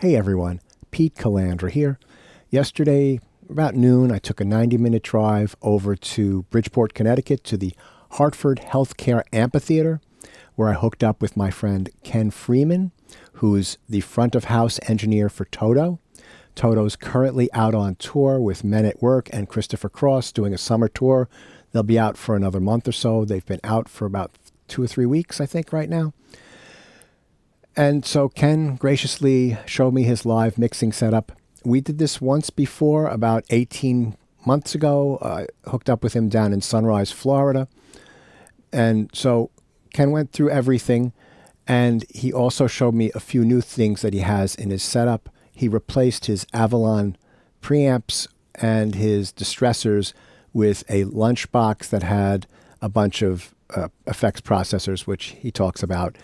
Hey everyone, Pete Calandra here. Yesterday, about noon, I took a 90-minute drive over to Bridgeport, Connecticut to the Hartford Healthcare Amphitheater, where I hooked up with my friend Ken Freeman, who's the front of house engineer for TOTO. TOTO's currently out on tour with Men at Work and Christopher Cross doing a summer tour. They'll be out for another month or so. They've been out for about 2 or 3 weeks, I think, right now. And so Ken graciously showed me his live mixing setup. We did this once before, about 18 months ago. I hooked up with him down in Sunrise, Florida. And so Ken went through everything, and he also showed me a few new things that he has in his setup. He replaced his Avalon preamps and his distressors with a lunchbox that had a bunch of effects processors, which he talks about.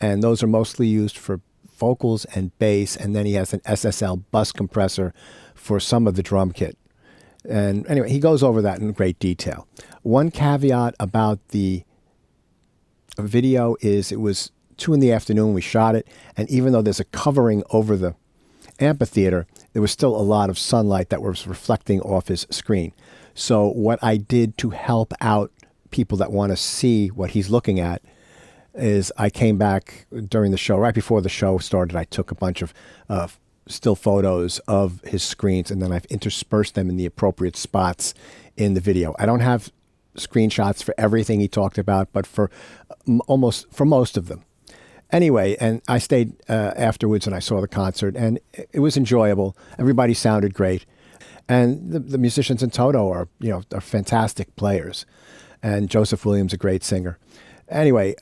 And those are mostly used for vocals and bass. And then he has an SSL Buss compressor for some of the drum kit. And anyway, he goes over that in great detail. One caveat about the video is it was 2 p.m. we shot it. And even though there's a covering over the amphitheater, there was still a lot of sunlight that was reflecting off his screen. So what I did to help out people that want to see what he's looking at is I came back during the show, right before the show started. I took a bunch of still photos of his screens, and then I've interspersed them in the appropriate spots in the video. I don't have screenshots for everything he talked about, but for most of them. Anyway, and I stayed afterwards and I saw the concert, and it was enjoyable. Everybody sounded great. And the musicians in TOTO are fantastic players. And Joseph Williams, a great singer. Anyway,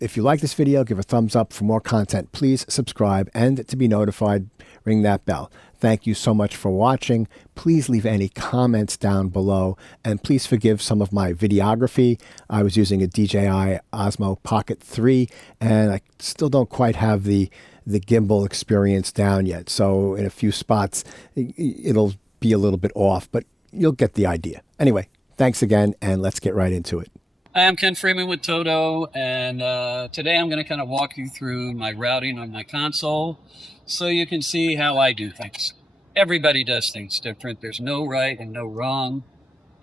if you like this video, give a thumbs up. For more content, please subscribe, and to be notified, ring that bell. Thank you so much for watching. Please leave any comments down below, and please forgive some of my videography. I was using a DJI Osmo Pocket 3, and I still don't quite have the gimbal experience down yet. So in a few spots, it'll be a little bit off, but you'll get the idea. Anyway, thanks again, and let's get right into it. Hi, I'm Ken Freeman with TOTO, and today I'm going to kind of walk you through my routing on my console so you can see how I do things. Everybody does things different. There's no right and no wrong.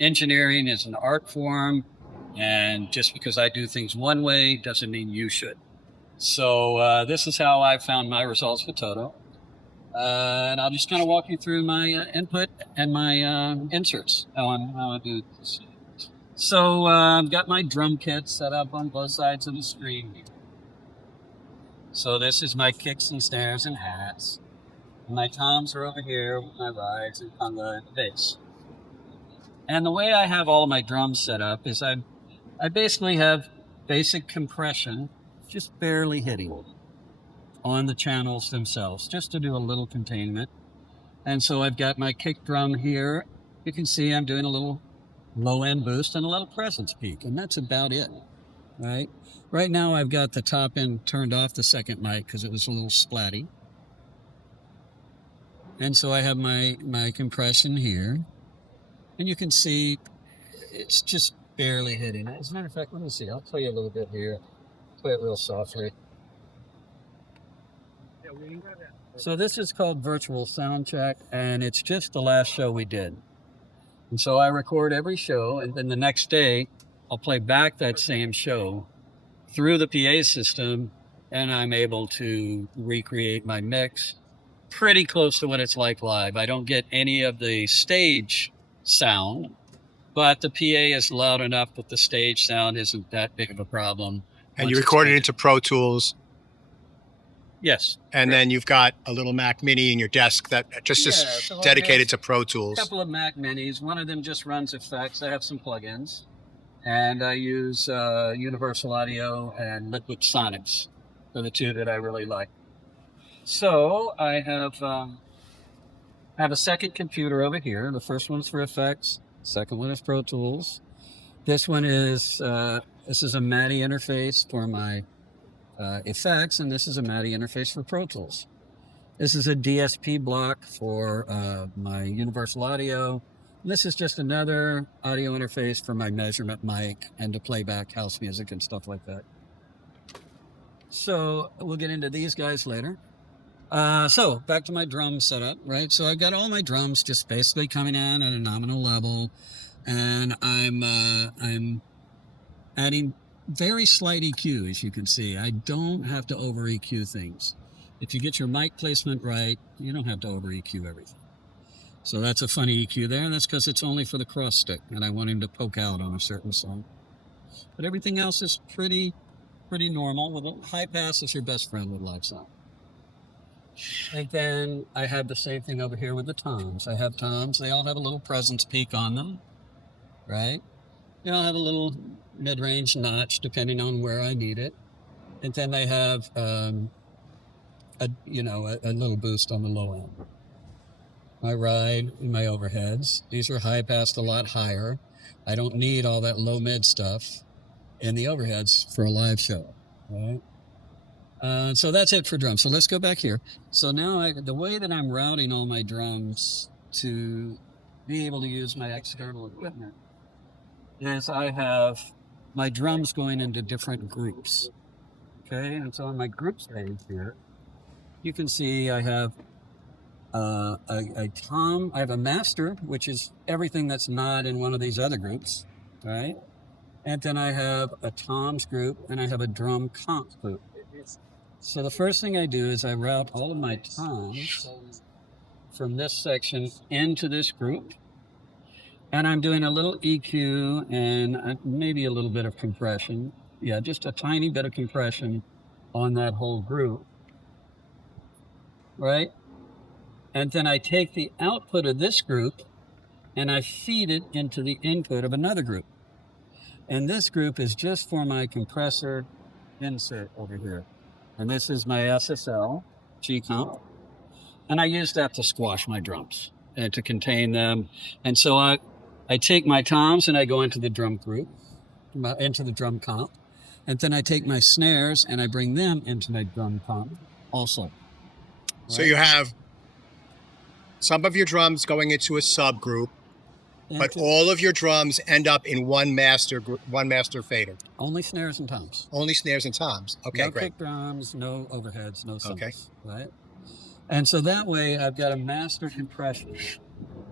Engineering is an art form, and just because I do things one way doesn't mean you should. So this is how I found my results with TOTO. And I'll just kind of walk you through my input and my inserts, how I do this. So I've got my drum kit set up on both sides of the screen here. So this is my kicks and snares and hats. My toms are over here with my rides and conga and bass. And the way I have all of my drums set up is I basically have basic compression just barely hitting on the channels themselves, just to do a little containment. And so I've got my kick drum here. You can see I'm doing a little low-end boost and a little presence peak, and that's about it, right? Right now I've got the top end turned off the second mic because it was a little splatty. And so I have my compression here, and you can see it's just barely hitting it. As a matter of fact, let me see, I'll play you a little bit here. Play it real softly. So this is called Virtual Sound Check, and it's just the last show we did. And so I record every show, and then the next day, I'll play back that same show through the PA system, and I'm able to recreate my mix pretty close to what it's like live. I don't get any of the stage sound, but the PA is loud enough that the stage sound isn't that big of a problem. And you record it into Pro Tools. Yes. And then you've got a little Mac Mini in your desk that just is so dedicated to Pro Tools. A couple of Mac Minis. One of them just runs effects. I have some plugins. And I use Universal Audio and Liquid Sonics for the two that I really like. So I have a second computer over here. The first one's for effects. Second one is Pro Tools. This one is this is a MADI interface for my effects, and this is a MADI interface for Pro Tools. This is a DSP block for my Universal Audio. And this is just another audio interface for my measurement mic and to play back house music and stuff like that. So we'll get into these guys later. So back to my drum setup, right? So I've got all my drums just basically coming in at a nominal level, and I'm adding very slight EQ, as you can see. I don't have to over EQ things. If you get your mic placement right, you don't have to over EQ everything. So that's a funny EQ there, and that's because it's only for the cross stick, and I want him to poke out on a certain song. But everything else is pretty normal. With a high pass is your best friend with live sound. And then I have the same thing over here with the toms. I have toms. They all have a little presence peak on them, right? They all have a little mid-range notch depending on where I need it. And then they have a little boost on the low end. My ride and my overheads. These are high passed a lot higher. I don't need all that low mid stuff in the overheads for a live show, right? So that's it for drums. So let's go back here. So now the way that I'm routing all my drums to be able to use my external equipment is I have my drums going into different groups. Okay, and so on my group stage here, you can see I have a tom, I have a master, which is everything that's not in one of these other groups, right? And then I have a toms group and I have a drum comp group. So the first thing I do is I route all of my toms from this section into this group. And I'm doing a little EQ and maybe a little bit of compression. Yeah, just a tiny bit of compression on that whole group. Right? And then I take the output of this group and I feed it into the input of another group. And this group is just for my compressor insert over here. And this is my SSL G-Comp. And I use that to squash my drums and to contain them. And so I take my toms and I go into the drum group, into the drum comp. And then I take my snares and I bring them into my drum comp also. Right? So you have some of your drums going into a subgroup, but all of your drums end up in one master fader. Only snares and toms. Only snares and toms. Okay, no great. Kick drums, no overheads, no cymbals. Okay. Right? And so that way I've got a master compression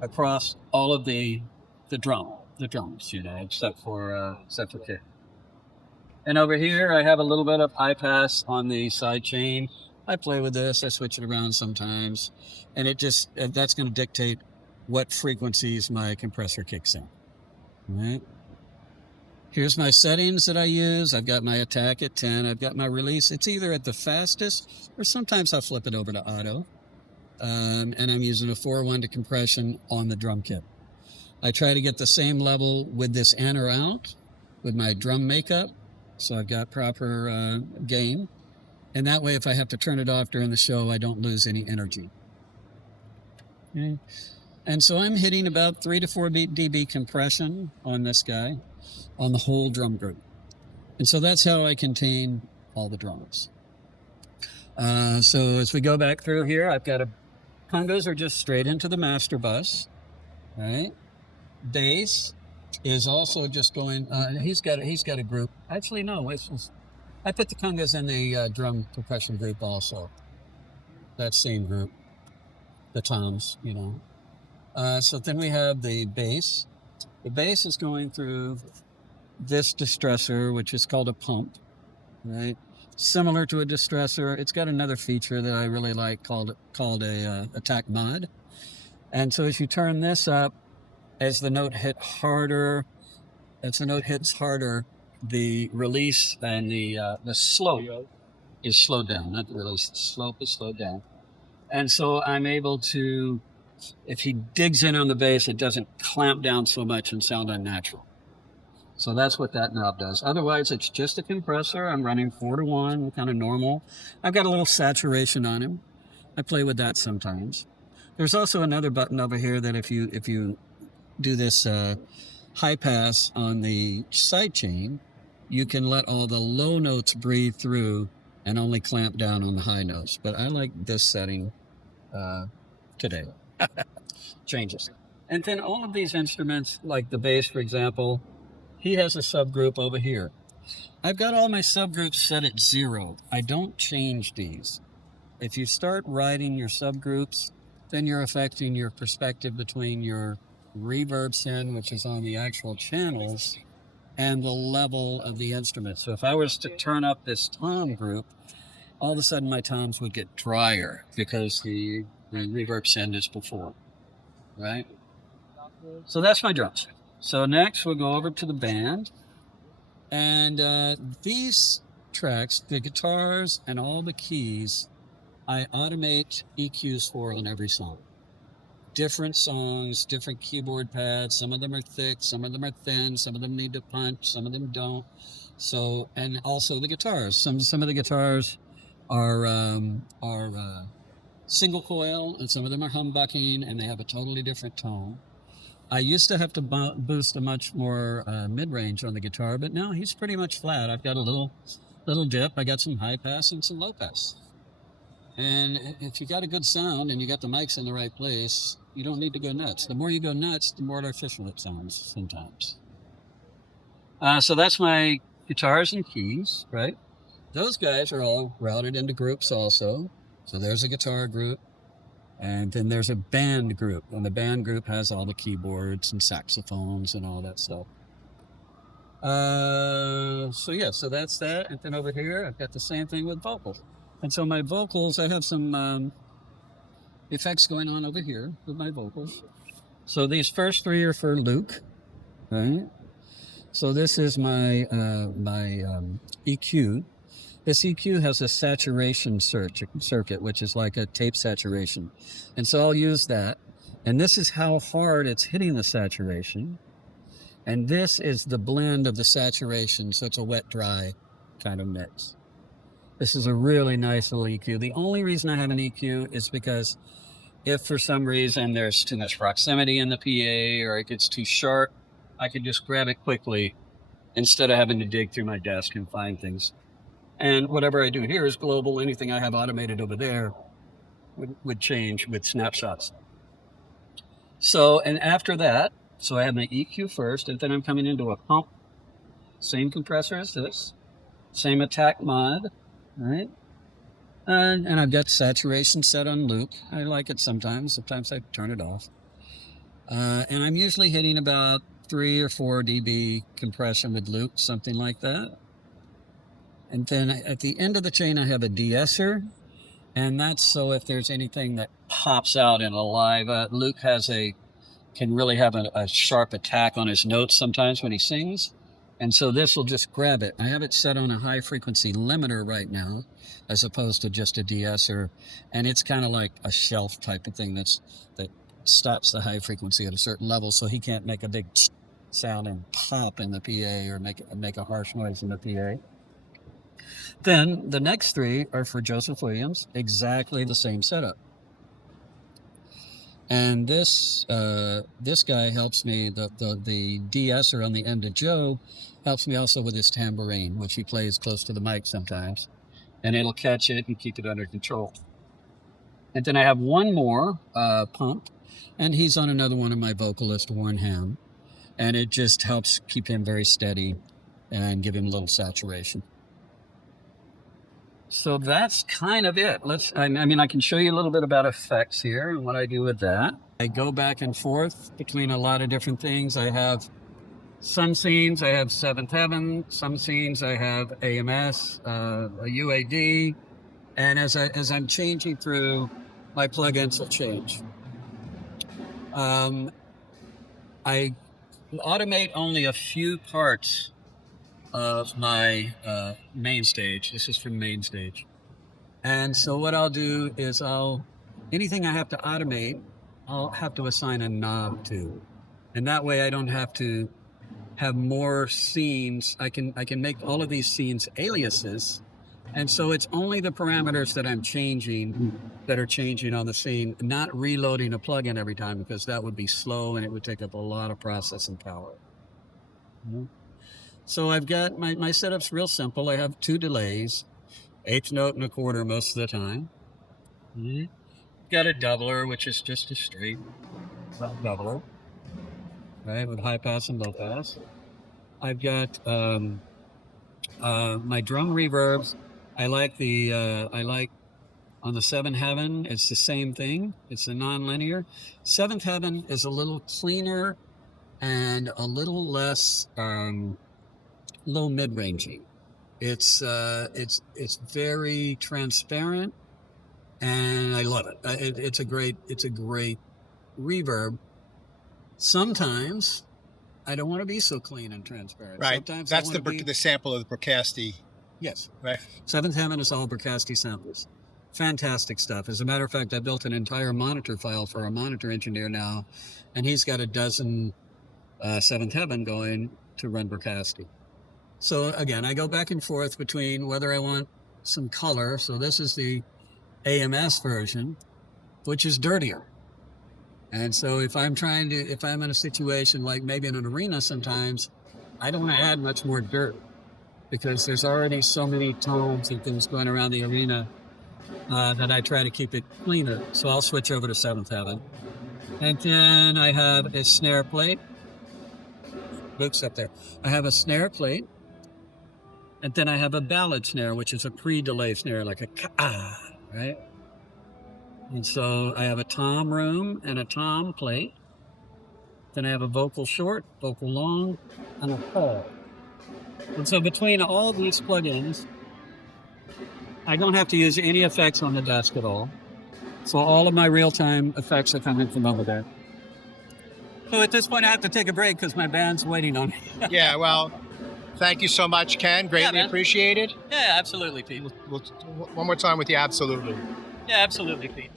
across all of the drums, except for kick. And over here I have a little bit of high pass on the side chain. I play with this, I switch it around sometimes, and that's going to dictate what frequencies my compressor kicks in, right? Here's my settings that I use. I've got my attack at 10. I've got my release. It's either at the fastest, or sometimes I'll flip it over to auto. And I'm using a 4-1 to compression on the drum kit. I try to get the same level with this in or out with my drum makeup, so I've got proper gain. And that way, if I have to turn it off during the show, I don't lose any energy. Okay. And so I'm hitting about 3 to 4 dB compression on this guy, on the whole drum group. And so that's how I contain all the drums. So as we go back through here, I've got congos are just straight into the master bus, right? Bass is also just going, he's got a group. Actually, no, I put the congos in the drum percussion group also. That same group, the toms, So then we have the bass. The bass is going through this distressor, which is called a pump, right? Similar to a distressor. It's got another feature that I really like called a attack mod. And so as you turn this up, as the note hits harder, the release and the slope is slowed down. Not the release, the slope is slowed down. And so I'm able to, if he digs in on the bass, it doesn't clamp down so much and sound unnatural. So that's what that knob does. Otherwise, it's just a compressor. I'm running 4-to-1, kind of normal. I've got a little saturation on him. I play with that sometimes. There's also another button over here that if you do this high pass on the side chain, you can let all the low notes breathe through and only clamp down on the high notes. But I like this setting today. Changes. And then all of these instruments, like the bass, for example, he has a subgroup over here. I've got all my subgroups set at 0. I don't change these. if you start writing your subgroups, then you're affecting your perspective between your reverb send, which is on the actual channels, and the level of the instrument. So if I was to turn up this tom group, all of a sudden my toms would get drier because the reverb send is before, right? So that's my drums. So next we'll go over to the band. And these tracks, the guitars and all the keys, I automate EQs for on every song. Different songs, different keyboard pads. Some of them are thick, some of them are thin, some of them need to punch, some of them don't. So, and also the guitars. Some of the guitars are single coil, and some of them are humbucking, and they have a totally different tone. I used to have to boost a much more mid-range on the guitar, but now he's pretty much flat. I've got a little dip. I got some high pass and some low pass. And if you got a good sound and you got the mics in the right place, you don't need to go nuts. The more you go nuts, the more artificial it sounds sometimes. So that's my guitars and keys, right? Those guys are all routed into groups also. So there's a guitar group. And then there's a band group, and the band group has all the keyboards and saxophones and all that stuff. So that's that. And then over here, I've got the same thing with vocals. And so my vocals, I have some effects going on over here with my vocals. So these first three are for Luke, right? So this is my EQ. This EQ has a saturation circuit, which is like a tape saturation. And so I'll use that. And this is how hard it's hitting the saturation. And this is the blend of the saturation, so it's a wet-dry kind of mix. This is a really nice little EQ. The only reason I have an EQ is because if for some reason there's too much proximity in the PA or it gets too sharp, I can just grab it quickly instead of having to dig through my desk and find things. And whatever I do here is global. Anything I have automated over there would change with snapshots. So, and after that, so I have my EQ first, and then I'm coming into a pump. Same compressor as this. Same attack mod, right? And I've got saturation set on loop. I like it sometimes. Sometimes I turn it off. And I'm usually hitting about 3 or 4 dB compression with loop, something like that. And then at the end of the chain, I have a de-esser. And that's so if there's anything that pops out in a live, Luke can really have a sharp attack on his notes sometimes when he sings. And so this will just grab it. I have it set on a high frequency limiter right now, as opposed to just a de-esser. And it's kind of like a shelf type of thing that stops the high frequency at a certain level, so he can't make a big sound and pop in the PA or make a harsh noise in the PA. Then the next 3 are for Joseph Williams, exactly the same setup. And this guy helps me, the de-esser on the end of Joe helps me also with his tambourine, which he plays close to the mic sometimes. And it'll catch it and keep it under control. And then I have one more pump, and he's on another one of my vocalist, Warren Ham. And it just helps keep him very steady and give him a little saturation. So that's kind of it. I can show you a little bit about effects here and what I do with that. I go back and forth between a lot of different things. I have some scenes, I have Seventh Heaven. Some scenes I have AMS, a UAD. And as I'm changing through, my plugins will change. I automate only a few parts of my Mainstage. This is from Mainstage. And so what I'll do is anything I have to automate, I'll have to assign a knob to. And that way I don't have to have more scenes. I can make all of these scenes aliases. And so it's only the parameters that I'm changing that are changing on the scene, not reloading a plugin every time, because that would be slow and it would take up a lot of processing power. Mm-hmm. So I've got my setup's real simple. I have 2 delays, 1/8 note and 1/4 most of the time. Mm-hmm. Got a doubler, which is just a straight doubler, right, with high pass and low pass. I've got my drum reverbs. I like On the Seventh Heaven, it's the same thing. It's a non-linear. Seventh Heaven is a little cleaner and a little less low mid-rangey. It's very transparent, and I love it. It's a great reverb. Sometimes I don't want to be so clean and transparent. Right. Sometimes That's the sample of the Brocasti. Yes. Right. Seventh Heaven is all Brocasti samples. Fantastic stuff. As a matter of fact, I built an entire monitor file for a monitor engineer now, and he's got a dozen Seventh Heaven going to run Brocasti. So again, I go back and forth between whether I want some color. So this is the AMS version, which is dirtier. And so if I'm in a situation like maybe in an arena sometimes, I don't want to add much more dirt because there's already so many tones and things going around the arena that I try to keep it cleaner. So I'll switch over to Seventh Heaven. And then I have a snare plate. Luke's up there. I have a snare plate. And then I have a ballad snare, which is a pre-delay snare, like a ka, right? And so I have a tom room and a tom plate. Then I have a vocal short, vocal long, and a call. And so between all these plugins, I don't have to use any effects on the desk at all. So all of my real-time effects are coming from over there. So at this point, I have to take a break because my band's waiting on me. Yeah, well, thank you so much, Ken. Greatly appreciated. Yeah, absolutely, Pete. One more time with you, absolutely. Yeah, absolutely, Pete.